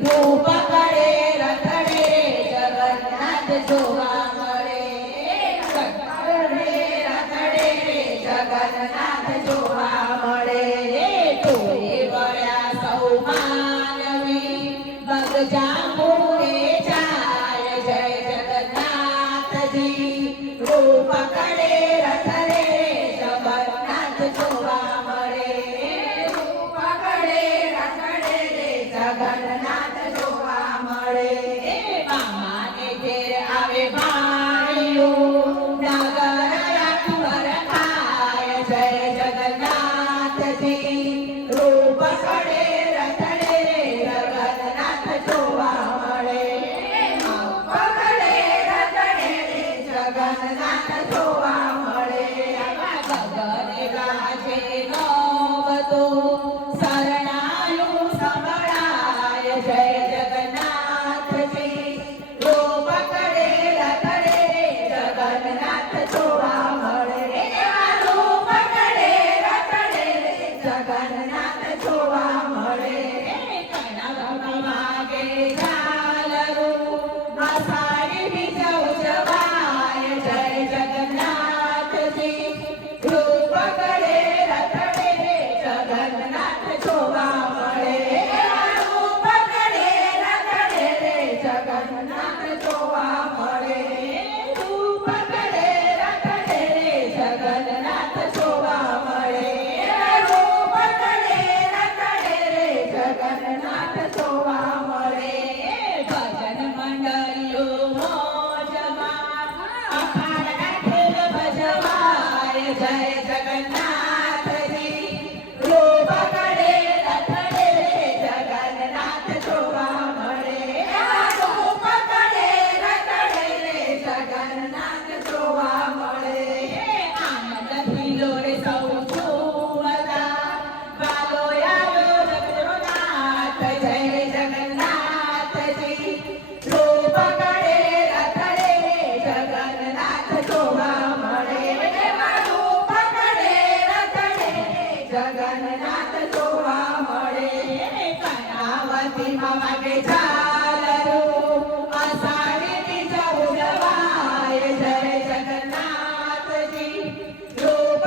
રૂપ કરે રખડે જગન્નાથ જોવા મળે રખડે જગન્નાથ જોવા મળે તોય વળ્યા સૌ માનવી બગજાંબુએ જાય જય જગન્નાથજી રૂપ કરે રખડે જગન્નાથ જોવા મળે રૂપ કરે રખડે જગન્નાથ જોવા મળે મામાને ઘેર આવે ભાણીઓ નગર અખબર ખાય જય જગન્નાથજી રૂપ કરે રખડે જગન્નાથ જોવા મળે રૂપ કરે રખડે જગન્નાથ જોવા મળે ગગને ગાજે નવતો શરણાયું સંભળાય જય જગન્નાથજી રૂપ કરે રખડે જગન્નાથ જોવા મળે રૂપ કરે રખડે જગન્નાથ જોવા મળે કણવમાં વાગે ઝાલરું આષાઢી બીજ ઉજવાય જય જગન્નાથજી રૂપ કરે રખડે જગન્નાથ જોવા મળે રૂપ કરે રખડે જગન્નાથ જોવા મળે રૂપ કરે રખડે જગન્નાથ જોવા મળે રૂપ કરે રખડે જગન્નાથ જોવા મળે ભજન મંડળીઓ મોજમાં અખાડા ખેલ ભજવાય જય જગન્નાથજી રૂપ કરે રખડે જગન્નાથ જોવા મળે રૂપ કરે રખડે જગન્નાથ જોવા મળે આનંદ ભીલો રે સૌ ઝૂમતા વાલો આવ્યો જગન્નાથ જય જગન્નાથજી રૂપ કરે રખડે જગન્નાથ જોવા મળે રૂપ કરે રખડે જગન્નાથ જોવા મળે કર્ણાવતીમાં વાગે ઝાલરું આષાઢી બીજ ઉજવાય જય જગન્નાથજી રૂપ